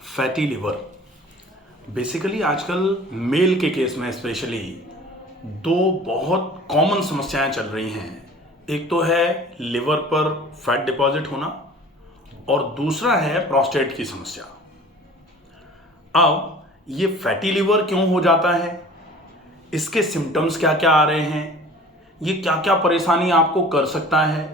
Fatty liver basically आजकल mail के case में स्पेशली दो बहुत कॉमन समस्याएं चल रही हैं। एक तो है लिवर पर फैट डिपॉजिट होना और दूसरा है प्रोस्टेट की समस्या। अब ये फैटी लिवर क्यों हो जाता है, इसके सिम्टम्स क्या क्या आ रहे हैं, ये क्या क्या परेशानी आपको कर सकता है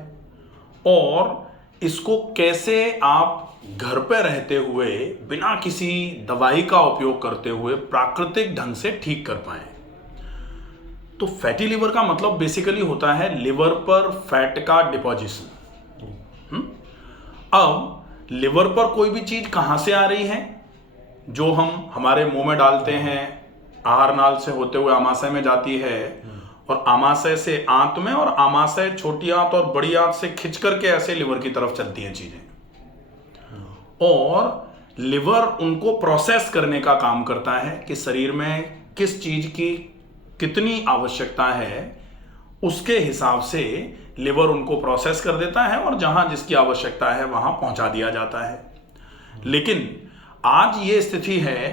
और इसको कैसे आप घर पे रहते हुए बिना किसी दवाई का उपयोग करते हुए प्राकृतिक ढंग से ठीक कर पाए। तो फैटी लिवर का मतलब बेसिकली होता है लिवर पर फैट का डिपॉजिशन। अब लिवर पर कोई भी चीज कहां से आ रही है, जो हम हमारे मुंह में डालते हैं, आहार नाल से होते हुए आमाशय में जाती है और आमाशय से आंत में और आमाशय छोटी आंत और बड़ी आंत से खिंच करके ऐसे लिवर की तरफ चलती हैं चीजें और लिवर उनको प्रोसेस करने का काम करता है कि शरीर में किस चीज की कितनी आवश्यकता है, उसके हिसाब से लिवर उनको प्रोसेस कर देता है और जहां जिसकी आवश्यकता है वहां पहुंचा दिया जाता है। लेकिन आज ये स्थिति है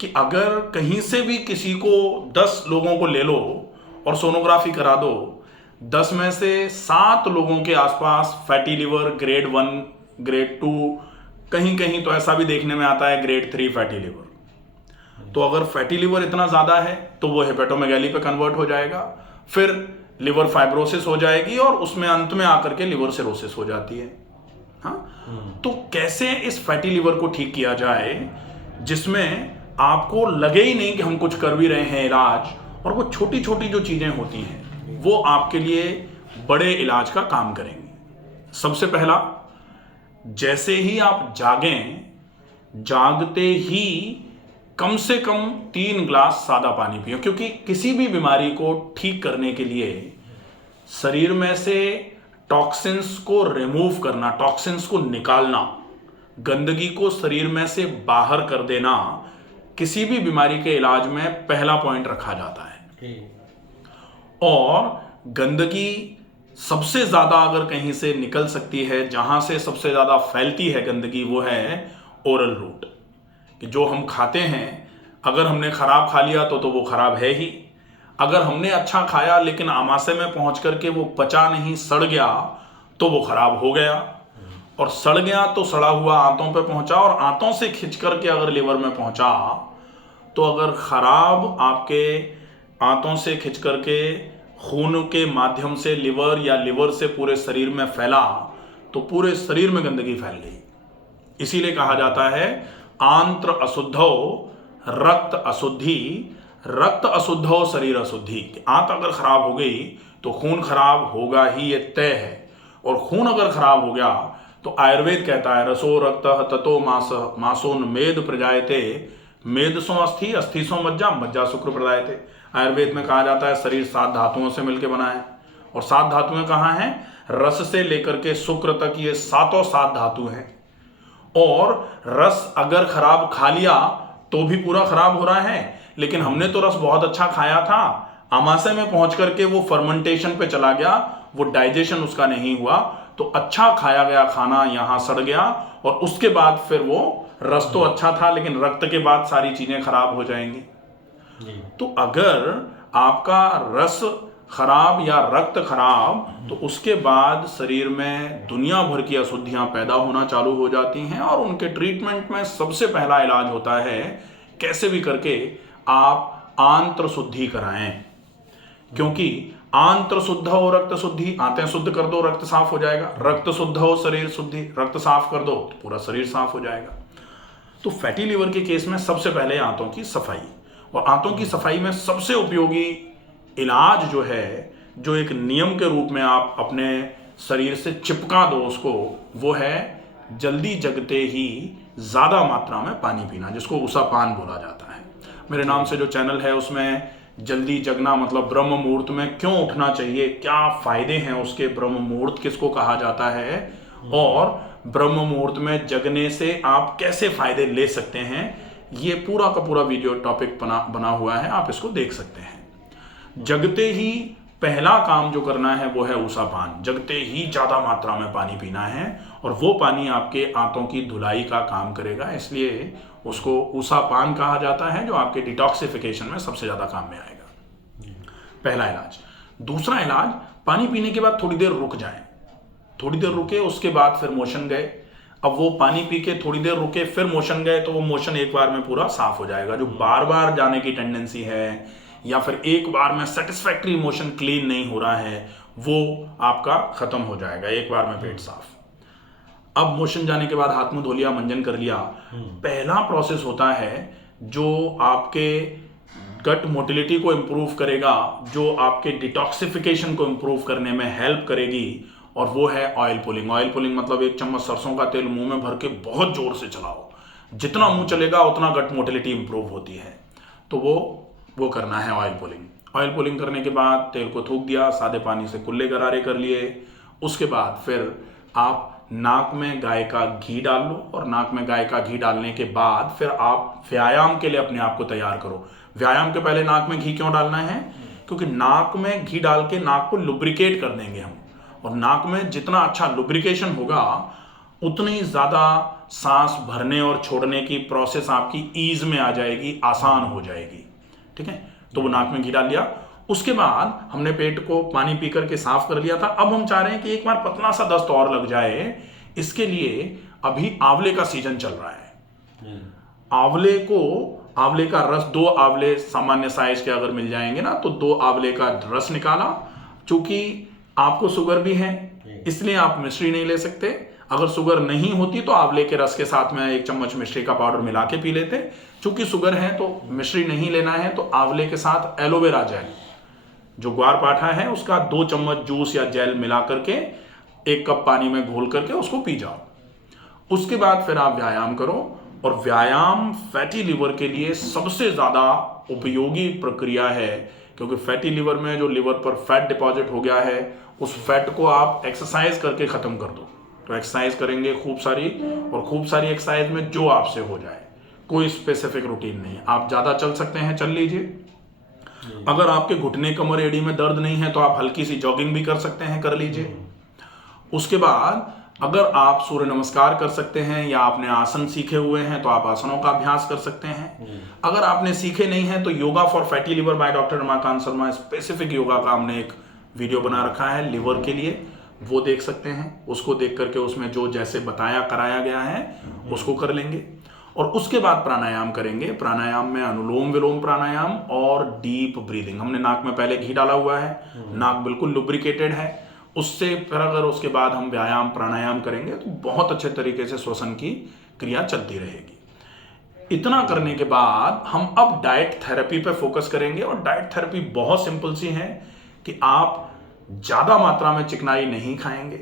कि अगर कहीं से भी किसी को 10 लोगों को ले लो और सोनोग्राफी करा दो, 10 में से 7 लोगों के आसपास फैटी लिवर ग्रेड 1 ग्रेड 2, कहीं कहीं तो ऐसा भी देखने में आता है ग्रेड 3 फैटी लिवर। तो अगर फैटी लिवर इतना ज्यादा है तो वो हेपेटोमेगाली पे कन्वर्ट हो जाएगा, फिर लिवर फाइब्रोसिस हो जाएगी और उसमें अंत में आकर के लिवर सिरोसिस हो जाती है। हाँ, तो कैसे इस फैटी लिवर को ठीक किया जाए जिसमें आपको लगे ही नहीं कि हम कुछ कर भी रहे हैं इलाज, और वो छोटी छोटी जो चीजें होती हैं वो आपके लिए बड़े इलाज का काम करेंगी। सबसे पहला, जैसे ही आप जागें, जागते ही कम से कम 3 ग्लास सादा पानी पियो, क्योंकि किसी भी बीमारी को ठीक करने के लिए शरीर में से टॉक्सिन्स को रिमूव करना, टॉक्सिन्स को निकालना, गंदगी को शरीर में से बाहर कर देना किसी भी बीमारी के इलाज में पहला पॉइंट रखा जाता है। और गंदगी सबसे ज्यादा अगर कहीं से निकल सकती है, जहां से सबसे ज्यादा फैलती है गंदगी, वो है ओरल रूट। कि जो हम खाते हैं, अगर हमने खराब खा लिया तो वो खराब है ही। अगर हमने अच्छा खाया लेकिन आमाशय में पहुंच करके वो पचा नहीं, सड़ गया, तो वो खराब हो गया। और सड़ गया तो सड़ा हुआ आंतों पे पहुंचा और आंतों से खिंच करके अगर लिवर में पहुंचा, तो अगर खराब आपके आंतों से खिंच करके खून के माध्यम से लिवर या लिवर से पूरे शरीर में फैला, तो पूरे शरीर में गंदगी फैल गई। इसीलिए कहा जाता है आंत्र अशुद्धो रक्त अशुद्धि, रक्त अशुद्धो शरीर अशुद्धि। आंत अगर खराब हो गई तो खून खराब होगा ही, ये तय है। और खून अगर खराब हो गया तो आयुर्वेद कहता है रसो रक्त ततो मास, मासोन मेद प्रजायते, मेदसो अस्थि, अस्थिसो मज्जा, मज्जा शुक्र प्रदायते। आयुर्वेद में कहा जाता है शरीर 7 धातुओं से मिलकर बना है और 7 धातुएं कहाँ हैं? रस से लेकर के शुक्र तक ये 7 धातु हैं। और रस अगर खराब खा लिया तो भी पूरा खराब हो रहा है, लेकिन हमने तो रस बहुत अच्छा खाया था, आमाशय में पहुंच करके वो फर्मेंटेशन पे चला गया, वो डाइजेशन उसका नहीं हुआ, तो अच्छा खाया गया खाना यहां सड़ गया और उसके बाद फिर वो रस तो अच्छा था लेकिन रक्त के बाद सारी चीजें खराब हो जाएंगी। तो अगर आपका रस खराब या रक्त खराब, तो उसके बाद शरीर में दुनिया भर की अशुद्धियां पैदा होना चालू हो जाती हैं और उनके ट्रीटमेंट में सबसे पहला इलाज होता है कैसे भी करके आप आंत्र शुद्धि कराएं। क्योंकि आंत्र शुद्ध हो रक्त शुद्धि, आंतें शुद्ध कर दो रक्त साफ हो जाएगा, रक्त शुद्ध हो शरीर शुद्धि, रक्त साफ कर दो तो पूरा शरीर साफ हो जाएगा। तो फैटी लिवर के केस में सबसे पहले आंतों की सफाई, और आंतों की सफाई में सबसे उपयोगी इलाज जो है, जो एक नियम के रूप में आप अपने शरीर से चिपका दो उसको, वो है जल्दी जगते ही ज्यादा मात्रा में पानी पीना, जिसको उषापान बोला जाता है। मेरे नाम से जो चैनल है उसमें जल्दी जगना मतलब ब्रह्म मुहूर्त में क्यों उठना चाहिए, क्या फायदे हैं उसके, ब्रह्म मुहूर्त किसको कहा जाता है और ब्रह्म मुहूर्त में जगने से आप कैसे फायदे ले सकते हैं, ये पूरा का पूरा वीडियो टॉपिक बना हुआ है, आप इसको देख सकते हैं। जगते ही पहला काम जो करना है वो है ऊषा पान। जगते ही ज्यादा मात्रा में पानी पीना है और वो पानी आपके आंतों की धुलाई का काम करेगा, इसलिए उसको ऊषा पान कहा जाता है, जो आपके डिटॉक्सिफिकेशन में सबसे ज्यादा काम में आएगा। पहला इलाज। दूसरा इलाज, पानी पीने के बाद थोड़ी देर रुक जाएं, थोड़ी देर रुके, उसके बाद फिर मोशन गए। अब वो पानी पी के थोड़ी देर रुके फिर मोशन गए तो वो मोशन एक बार में पूरा साफ हो जाएगा। जो बार बार जाने की टेंडेंसी है या फिर एक बार में सेटिस्फैक्ट्री मोशन क्लीन नहीं हो रहा है, वो आपका खत्म हो जाएगा एक बार में पेट साफ। अब मोशन जाने के बाद हाथ मुंह धो लिया, मंजन कर लिया। पहला प्रोसेस होता है जो आपके गट मोटिलिटी को इंप्रूव करेगा, जो आपके डिटॉक्सिफिकेशन को इंप्रूव करने में हेल्प करेगी, और वो है ऑयल पुलिंग। ऑयल पुलिंग मतलब 1 चम्मच सरसों का तेल मुंह में भर के बहुत जोर से चलाओ। जितना मुंह चलेगा उतना गट मोटिलिटी इंप्रूव होती है, तो वो करना है ऑयल पुलिंग। ऑयल पुलिंग करने के बाद तेल को थूक दिया, सादे पानी से कुल्ले गरारे कर लिए। उसके बाद फिर आप नाक में गाय का घी डाल लो, और नाक में गाय का घी डालने के बाद फिर आप व्यायाम के लिए अपने आप को तैयार करो। व्यायाम के पहले नाक में घी क्यों डालना है? क्योंकि नाक में घी डाल के नाक को लुब्रिकेट कर देंगे हम, और नाक में जितना अच्छा लुब्रिकेशन होगा उतनी ज़्यादा सांस भरने और छोड़ने की प्रोसेस आपकी ईज में आ जाएगी, आसान हो जाएगी। ठीक है, तो वो नाक में घी डाल लिया। उसके बाद हमने पेट को पानी पी करके साफ कर लिया था। अब हम चाह रहे हैं कि एक बार पतला सा दस्त और लग जाए, इसके लिए अभी आंवले का सीजन चल रहा है। आंवले का रस, 2 आंवले सामान्य साइज के अगर मिल जाएंगे ना, तो 2 आंवले का रस निकाला। चूंकि आपको शुगर भी है इसलिए आप मिश्री नहीं ले सकते। अगर शुगर नहीं होती तो आंवले के रस के साथ में 1 चम्मच मिश्री का पाउडर मिला के पी लेते। चूंकि शुगर है तो मिश्री नहीं लेना है, तो आंवले के साथ एलोवेरा जेल, जो ग्वारपाठा है, उसका 2 चम्मच जूस या जेल मिला करके 1 कप पानी में घोल करके उसको पी जाओ। उसके बाद फिर आप व्यायाम करो, और व्यायाम फैटी लिवर के लिए सबसे ज्यादा उपयोगी प्रक्रिया है, क्योंकि फैटी लिवर में जो लिवर पर फैट डिपॉजिट हो गया है, उस फैट को आप एक्सरसाइज करके खत्म कर दो। तो एक्सरसाइज करेंगे खूब सारी, और खूब सारी एक्सरसाइज में जो आपसे हो जाए, कोई स्पेसिफिक रूटीन नहीं। आप ज्यादा चल सकते हैं, चल लीजिए। अगर आपके घुटने कमर एड़ी में दर्द नहीं है तो आप हल्की सी जॉगिंग भी कर सकते हैं, कर लीजिए। उसके बाद अगर आप सूर्य नमस्कार कर सकते हैं या आपने आसन सीखे हुए हैं तो आप आसनों का अभ्यास कर सकते हैं। अगर आपने सीखे नहीं है तो yoga for fatty liver by doctor Ramakant Sharma, specific yoga का हमने एक वीडियो बना रखा है लिवर के लिए, वो देख सकते हैं। उसको देख करके उसमें जो जैसे बताया कराया गया है उसको कर लेंगे। और उसके बाद प्राणायाम करेंगे। प्राणायाम में अनुलोम विलोम प्राणायाम और डीप ब्रीदिंग। हमने नाक में पहले घी डाला हुआ है, नाक बिल्कुल लुब्रिकेटेड है। उससे फिर अगर उसके बाद हम व्यायाम प्राणायाम करेंगे तो बहुत अच्छे तरीके से श्वसन की क्रिया चलती रहेगी। इतना करने के बाद हम अब डाइट थेरेपी पे फोकस करेंगे, और डाइट थेरेपी बहुत सिंपल सी है कि आप ज्यादा मात्रा में चिकनाई नहीं खाएंगे,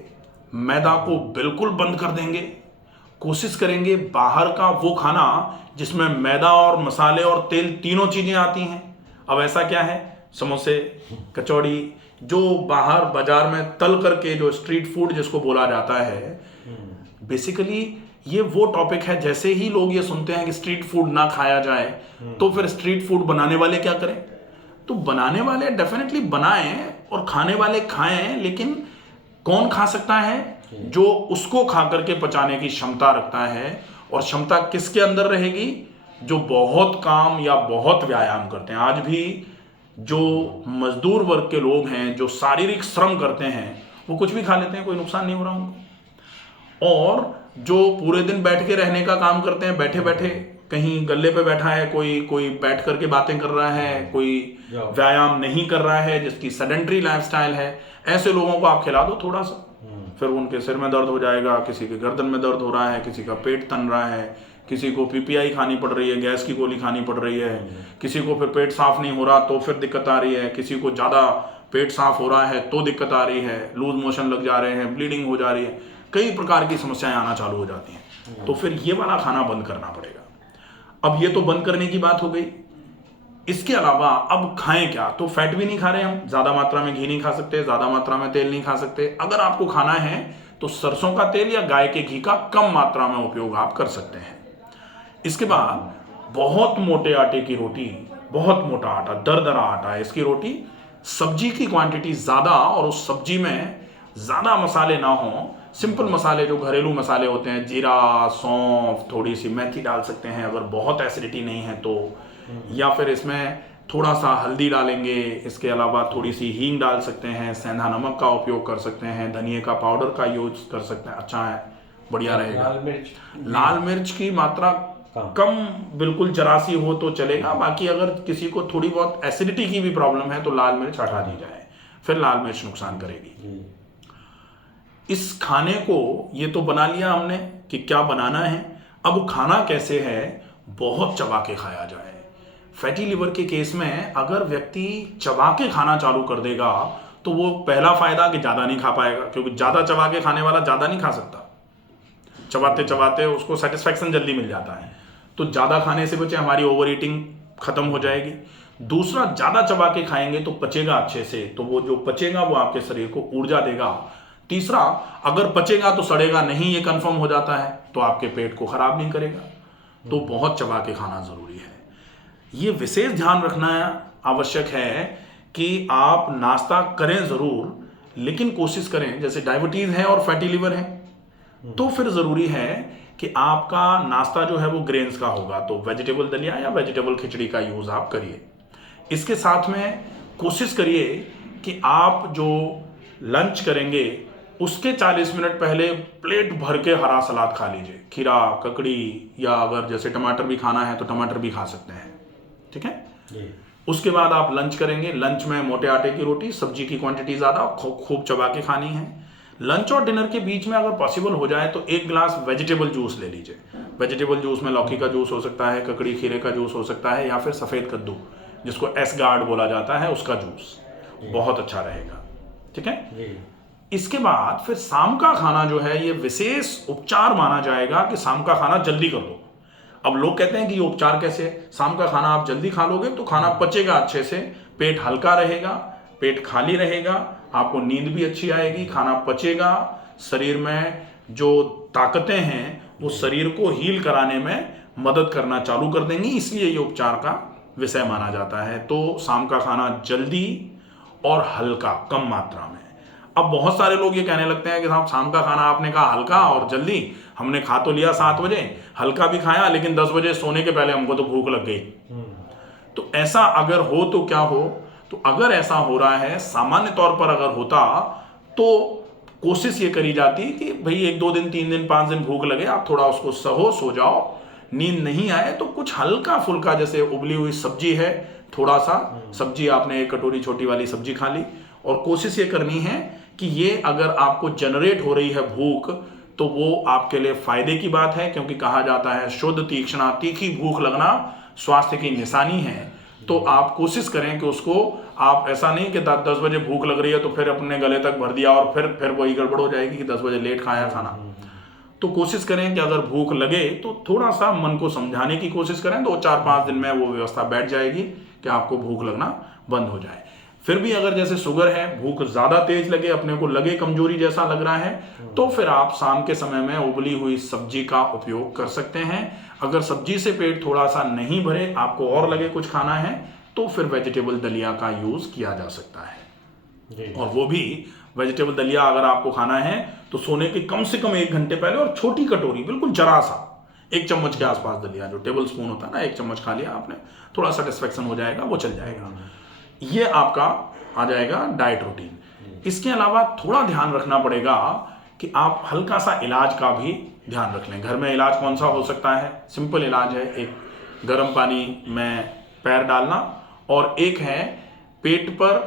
मैदा को बिल्कुल बंद कर देंगे, कोशिश करेंगे बाहर का वो खाना जिसमें मैदा और मसाले और तेल तीनों चीजें आती हैं। अब ऐसा क्या है, समोसे, कचौड़ी, जो बाहर बाजार में तल करके जो स्ट्रीट फूड जिसको बोला जाता है, बेसिकली ये वो टॉपिक है। जैसे ही लोग ये सुनते हैं कि स्ट्रीट फूड ना खाया जाए, तो फिर स्ट्रीट फूड बनाने वाले क्या करें? तो बनाने वाले डेफिनेटली बनाएं और खाने वाले खाएं, लेकिन कौन खा सकता है? जो उसको खा करके पचाने की क्षमता रखता है। और क्षमता किसके अंदर रहेगी? जो बहुत काम या बहुत व्यायाम करते हैं। आज भी जो मजदूर वर्ग के लोग हैं, जो शारीरिक श्रम करते हैं, वो कुछ भी खा लेते हैं, कोई नुकसान नहीं हो रहा उनको। और जो पूरे दिन बैठ के रहने का काम करते हैं, बैठे बैठे, कहीं गल्ले पे बैठा है, कोई बैठ करके बातें कर रहा है, कोई व्यायाम नहीं कर रहा है, जिसकी सेडेंटरी लाइफस्टाइल है, ऐसे लोगों को आप खिला दो थोड़ा सा, फिर उनके सिर में दर्द हो जाएगा, किसी के गर्दन में दर्द हो रहा है, किसी का पेट तन रहा है, किसी को पीपीआई खानी पड़ रही है, गैस की गोली खानी पड़ रही है, किसी को फिर पेट साफ नहीं हो रहा तो फिर दिक्कत आ रही है, किसी को ज़्यादा पेट साफ हो रहा है तो दिक्कत आ रही है, लूज मोशन लग जा रहे हैं, ब्लीडिंग हो जा रही है, कई प्रकार की समस्याएं आना चालू हो जाती हैं। तो फिर ये वाला खाना बंद करना पड़ेगा। अब ये तो बंद करने की बात हो गई। इसके अलावा अब खाएं क्या? तो फैट भी नहीं खा रहे हम, ज्यादा मात्रा में घी नहीं खा सकते, ज्यादा मात्रा में तेल नहीं खा सकते। अगर आपको खाना है तो सरसों का तेल या गाय के घी का कम मात्रा में उपयोग आप कर सकते हैं। इसके बाद बहुत मोटे आटे की रोटी, बहुत मोटा आटा, दरदरा आटा है, इसकी रोटी सब्जी की क्वांटिटी ज़्यादा और उस सब्जी में ज़्यादा मसाले ना हों, सिंपल मसाले जो घरेलू मसाले होते हैं, जीरा, सौंफ, थोड़ी सी मेथी डाल सकते हैं अगर बहुत एसिडिटी नहीं है तो, या फिर इसमें थोड़ा सा हल्दी डालेंगे, इसके अलावा थोड़ी सी हींग डाल सकते हैं, सेंधा नमक का उपयोग कर सकते हैं, धनिए का पाउडर का यूज कर सकते हैं, अच्छा है, बढ़िया रहेगा। लाल मिर्च की मात्रा कम, बिल्कुल जरा सी हो तो चलेगा, बाकी अगर किसी को थोड़ी बहुत एसिडिटी की भी प्रॉब्लम है तो लाल मिर्च हटा दी जाए, फिर लाल मिर्च नुकसान करेगी। इस खाने को ये तो बना लिया हमने कि क्या बनाना है, अब खाना कैसे है, बहुत चबा के खाया जाए। फैटी लिवर के केस में अगर व्यक्ति चबा के खाना चालू कर देगा तो वो पहला फायदा कि ज़्यादा नहीं खा पाएगा, क्योंकि ज़्यादा चबा के खाने वाला ज़्यादा नहीं खा सकता, चबाते चबाते उसको सेटिस्फैक्शन जल्दी मिल जाता है, तो ज़्यादा खाने से बचे, हमारी ओवर ईटिंग खत्म हो जाएगी। दूसरा, ज़्यादा चबा के खाएंगे तो पचेगा अच्छे से, तो वो जो पचेगा वो आपके शरीर को ऊर्जा देगा। तीसरा, अगर पचेगा तो सड़ेगा नहीं, ये कंफर्म हो जाता है, तो आपके पेट को खराब नहीं करेगा। तो बहुत चबा के खाना जरूरी है। ये विशेष ध्यान रखना आवश्यक है कि आप नाश्ता करें जरूर, लेकिन कोशिश करें, जैसे डायबिटीज है और फैटी लिवर है तो फिर जरूरी है कि आपका नाश्ता जो है वो ग्रेन्स का होगा, तो वेजिटेबल दलिया या वेजिटेबल खिचड़ी का यूज आप करिए। इसके साथ में कोशिश करिए कि आप जो लंच करेंगे उसके 40 मिनट पहले प्लेट भर के हरा सलाद खा लीजिए, खीरा, ककड़ी, या अगर जैसे टमाटर भी खाना है तो टमाटर भी खा सकते हैं, ठीक है। उसके बाद आप लंच करेंगे, लंच में मोटे आटे की रोटी, सब्जी की क्वांटिटी ज़्यादा, खूब चबा के खानी है। लंच और डिनर के बीच में अगर पॉसिबल हो जाए तो 1 गिलास वेजिटेबल जूस ले लीजिए। वेजिटेबल जूस में लौकी का जूस हो सकता है, ककड़ी खीरे का जूस हो सकता है, या फिर सफ़ेद कद्दू जिसको एस गार्ड बोला जाता है उसका जूस, बहुत अच्छा रहेगा, ठीक है। इसके बाद फिर शाम का खाना जो है ये विशेष उपचार माना जाएगा कि शाम का खाना जल्दी कर लो। अब लोग कहते हैं कि ये उपचार कैसे, शाम का खाना आप जल्दी खा लोगे तो खाना पचेगा अच्छे से, पेट हल्का रहेगा, पेट खाली रहेगा, आपको नींद भी अच्छी आएगी, खाना पचेगा, शरीर में जो ताकतें हैं वो शरीर को हील कराने में मदद करना चालू कर देंगी, इसलिए ये उपचार का विषय माना जाता है। तो शाम का खाना जल्दी और हल्का, कम मात्रा में। अब बहुत सारे लोग ये कहने लगते हैं कि साहब शाम का खाना आपने कहा हल्का और जल्दी, हमने खा तो लिया 7 बजे, हल्का भी खाया, लेकिन 10 बजे सोने के पहले हमको तो भूख लग गई। तो ऐसा अगर हो तो क्या हो, तो अगर ऐसा हो रहा है, सामान्य तौर पर अगर होता तो कोशिश ये करी जाती कि भाई 1-2 दिन, 3 दिन, 5 दिन भूख लगे, आप थोड़ा उसको सहो, सो जाओ, नींद नहीं आए तो कुछ हल्का फुल्का, जैसे उबली हुई सब्जी है, थोड़ा सा सब्जी आपने 1 कटोरी छोटी वाली सब्जी खा ली, और कोशिश ये करनी है कि ये अगर आपको जनरेट हो रही है भूख तो वो आपके लिए फायदे की बात है, क्योंकि कहा जाता है शुद्ध तीक्ष्णा तीखी भूख लगना स्वास्थ्य की निशानी है। तो आप कोशिश करें कि उसको, आप ऐसा नहीं कि 10 बजे भूख लग रही है तो फिर अपने गले तक भर दिया और फिर वही गड़बड़ हो जाएगी कि 10 बजे लेट खाया खाना। तो कोशिश करें कि अगर भूख लगे तो थोड़ा सा मन को समझाने की कोशिश करें, 2-4-5 दिन में वो व्यवस्था बैठ जाएगी कि आपको भूख लगना बंद हो जाए। फिर भी अगर जैसे शुगर है, भूख ज्यादा तेज लगे, अपने को लगे कमजोरी जैसा लग रहा है, तो फिर आप शाम के समय में उबली हुई सब्जी का उपयोग कर सकते हैं। अगर सब्जी से पेट थोड़ा सा नहीं भरे, आपको और लगे कुछ खाना है, तो फिर वेजिटेबल दलिया का यूज किया जा सकता है। और वो भी वेजिटेबल दलिया अगर आपको खाना है तो सोने के कम से कम 1 घंटे पहले, और छोटी कटोरी, बिल्कुल जरा सा, 1 चम्मच के आसपास दलिया, जो टेबल स्पून होता है ना, 1 चम्मच खा लिया आपने, थोड़ा सेटिस्फेक्शन हो जाएगा, वो चल जाएगा। ये आपका आ जाएगा डाइट रूटीन। इसके अलावा थोड़ा ध्यान रखना पड़ेगा कि आप हल्का सा इलाज का भी ध्यान रख लें। घर में इलाज कौन सा हो सकता है? सिंपल इलाज है, एक गर्म पानी में पैर डालना, और एक है पेट पर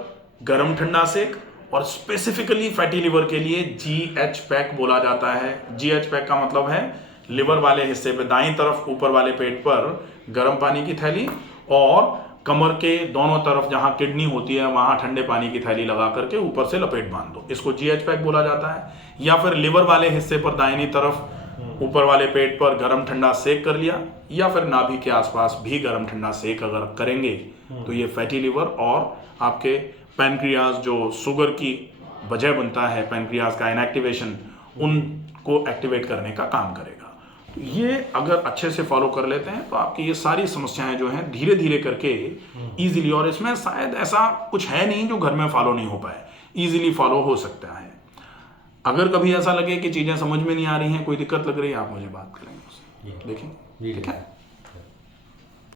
गर्म ठंडा सेक, और स्पेसिफिकली फैटी लिवर के लिए GH पैक बोला जाता है। GH पैक का मतलब है लिवर वाले हिस्से पे, दाईं तरफ ऊपर वाले पेट पर गर्म पानी की थैली, और कमर के दोनों तरफ जहां किडनी होती है वहां ठंडे पानी की थैली लगा करके ऊपर से लपेट बांध दो, इसको GH पैक बोला जाता है। या फिर लिवर वाले हिस्से पर दाहिनी तरफ ऊपर वाले पेट पर गर्म ठंडा सेक कर लिया, या फिर नाभि के आसपास भी गर्म ठंडा सेक अगर करेंगे तो ये फैटी लिवर और आपके पैनक्रियाज, जो शुगर की वजह बनता है पैनक्रियाज का इनएक्टिवेशन, उनको एक्टिवेट करने का काम करेगा। तो ये अगर अच्छे से फॉलो कर लेते हैं तो आपकी ये सारी समस्याएं जो हैं धीरे धीरे करके इजीली, और इसमें शायद ऐसा कुछ है नहीं जो घर में फॉलो नहीं हो पाए, इजीली फॉलो हो सकता है। अगर कभी ऐसा लगे कि चीज़ें समझ में नहीं आ रही हैं, कोई दिक्कत लग रही है, आप मुझे बात करेंगे उससे, देखें, ठीक है।